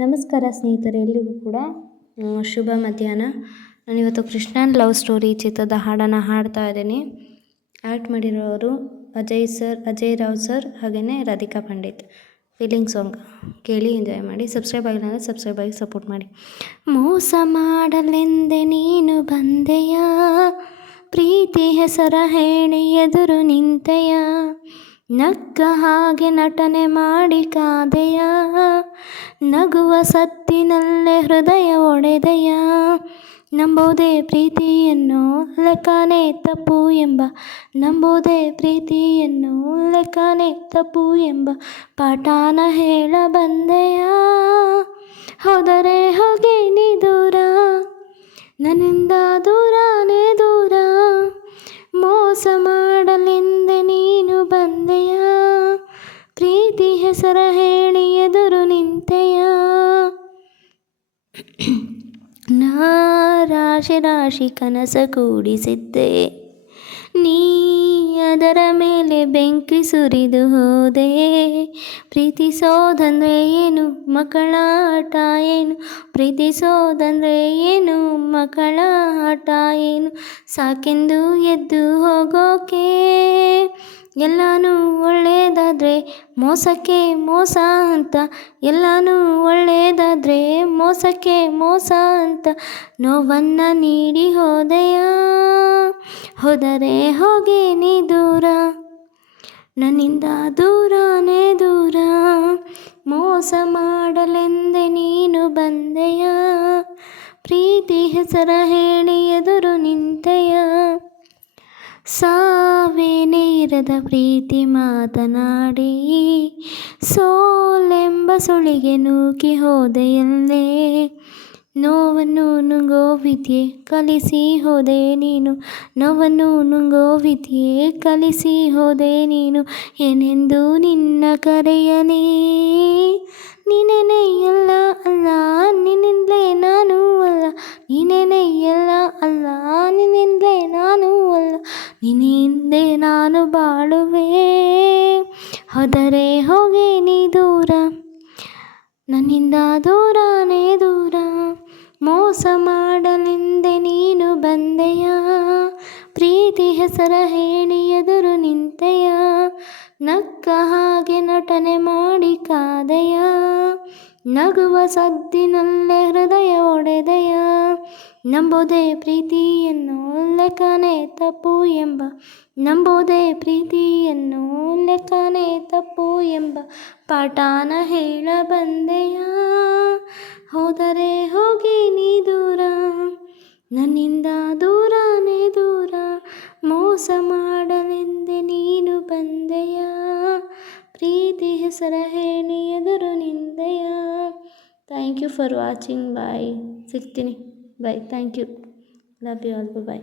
ನಮಸ್ಕಾರ ಸ್ನೇಹಿತರೆ, ಎಲ್ರಿಗೂ ಕೂಡ ಶುಭ ಮಧ್ಯಾಹ್ನ. ನಾನಿವತ್ತು ಕೃಷ್ಣನ್ ಲವ್ ಸ್ಟೋರಿ ಚಿತ್ರದ ಹಾಡನ್ನು ಹಾಡ್ತಾ ಇದ್ದೀನಿ. ಆ್ಯಕ್ಟ್ ಮಾಡಿರೋರು ಅಜಯ್ ರಾವ್ ಸರ್ ಹಾಗೆಯೇ ರಾಧಿಕಾ ಪಂಡಿತ್. ಫೀಲಿಂಗ್ ಸಾಂಗ್ ಕೇಳಿ ಎಂಜಾಯ್ ಮಾಡಿ. ಸಬ್ಸ್ಕ್ರೈಬ್ ಆಗಿಲ್ಲ ಅಂದರೆ ಸಬ್ಸ್ಕ್ರೈಬ್ ಆಗಿ ಸಪೋರ್ಟ್ ಮಾಡಿ. ಮೋಸ ಮಾಡಲೆಂದೆ ನೀನು ಬಂದೆಯ, ಪ್ರೀತಿ ಹೆಸರ ಹೇಳಿ ಎದುರು ನಿಂತೆಯ, ನಕ್ಕ ಹಾಗೆ ನಟನೆ ಮಾಡಿ ಕಾದೆಯ, ನಗುವ ಸತ್ತಿನಲ್ಲೇ ಹೃದಯ ಒಡೆದೆಯ, ನಂಬೋದೇ ಪ್ರೀತಿಯನ್ನು ಲೆಕ್ಕನೇ ತಪ್ಪು ಎಂಬ, ನಂಬೋದೇ ಪ್ರೀತಿಯನ್ನು ಲೆಕ್ಕನೇ ತಪ್ಪು ಎಂಬ ಪಾಠಾನ ಹೇಳ ಬಂದೆಯ. ಹೋದರೆ ಹೋಗಿ ನೀ ದೂರ, ನನ್ನಿಂದ ದೂರನೇ ದೂರ, ಮೋಸ ಮಾಡಲೆಂದೆ ನೀನು ಬಂದೆಯ, ಪ್ರೀತಿ ಹೆಸರ ಹೇಳಿ ಎದುರು ನಿಂತೆಯ. ನಾ ರಾಶಿ ರಾಶಿ ಕನಸ ಕೂಡಿಸಿದ್ದೆ, ನೀ ಅದರ ಮೇಲೆ ಬೆಂಕಿ ಸುರಿದು ಹೋದೆ. ಪ್ರೀತಿಸೋದಂದ್ರೆ ಏನು, ಮಕ್ಕಳ ಆಟ ಏನು, ಪ್ರೀತಿಸೋದಂದ್ರೆ ಏನು, ಮಕ್ಕಳ ಆಟ ಏನು, ಸಾಕೆಂದು ಎದ್ದು ಹೋಗೋಕೆ. ಎಲ್ಲನೂ ಒಳ್ಳೆಯದಾದರೆ ಮೋಸಕ್ಕೆ ಮೋಸ ಅಂತ, ಎಲ್ಲನೂ ಒಳ್ಳೆಯದಾದರೆ ಮೋಸಕ್ಕೆ ಮೋಸ ಅಂತ ನೋವನ್ನು ನೀಡಿ ಹೋದೆಯ. ಹೋದರೆ ಹೋಗಿ ನೀ ದೂರ, ನನ್ನಿಂದ ದೂರನೇ ದೂರ, ಮೋಸ ಮಾಡಲೆಂದೆ ನೀನು ಬಂದೆಯ, ಪ್ರೀತಿ ಹೆಸರ ಹೇಳಿ ಎದುರು ನಿಂತೆಯ. ಸಾವೇನೇ ಇರದ ಪ್ರೀತಿ ಮಾತನಾಡಿ, ಸೋಲೆಂಬ ಸುಳಿಗೆ ನೂಕಿ ಹೋದೆಯಲ್ಲೇ, ನೋವನ್ನು ನುಂಗೋ ವಿದ್ಯೆ ಕಲಿಸಿ ಹೋದೆ ನೀನು, ನೋವನ್ನು ನುಂಗೋ ವಿದ್ಯೆ ಕಲಿಸಿ ಹೋದೆ ನೀನು. ಏನೆಂದು ನಿನ್ನ ಕರೆಯಲಿ, ನೀನೇನೇ ಎಲ್ಲ ಅಲ್ಲ, ನಿನ್ನಿಂದಲೇ ನಾನು ಅಲ್ಲ, ನೀನೇನೇ ಎಲ್ಲ ಅಲ್ಲ, ನಿನ್ನಿಂದಲೇ ನಾನು ಅಲ್ಲ, ನಿನ್ನಿಂದೆ ನಾನು ಬಾಳುವೆ. ಹೋದರೆ ಹೋಗಿ ನೀ ದೂರ, ನನ್ನಿಂದ ದೂರನೇ ದೂರ, ಮೋಸ ಮಾಡಲೆಂದೆ ನೀನು ಬಂದೆಯ, ಪ್ರೀತಿ ಹೆಸರ ಹೇಳಿ ಎದುರು ನಿಂತೆಯ, ನಕ್ಕ ಹಾಗೆ ನಟನೆ ಮಾಡಿ ಕಾದೆಯ, ನಗುವ ಸದ್ದಿನಲ್ಲೇ ಹೃದಯ ಒಡೆದೆಯ, ನಂಬೋದೇ ಪ್ರೀತಿಯನ್ನು ಲೆಕ್ಕನೇ ತಪ್ಪು ಎಂಬ, ನಂಬೋದೇ ಪ್ರೀತಿಯನ್ನು ಲೆಕ್ಕನೇ ತಪ್ಪು ಎಂಬ ಪಾಠಾನ ಹೇಳ ಬಂದೆಯ. ಹೋದರೆ ಹೋಗಿ ನೀ ದೂರ, ನನ್ನಿಂದ ದೂರನೇ ದೂರ, ಮೋಸ ಮಾಡಲೆಂದೆ ನೀನು ಬಂದೆಯ, ಪ್ರೀತಿ ಹೆಸರ ಹೇಳಿ ಎದುರು ನಿಂದೆಯ. Thank you for watching. Bye, ಸಿಗ್ತೀನಿ. Bye. Thank you. Love you all. Bye.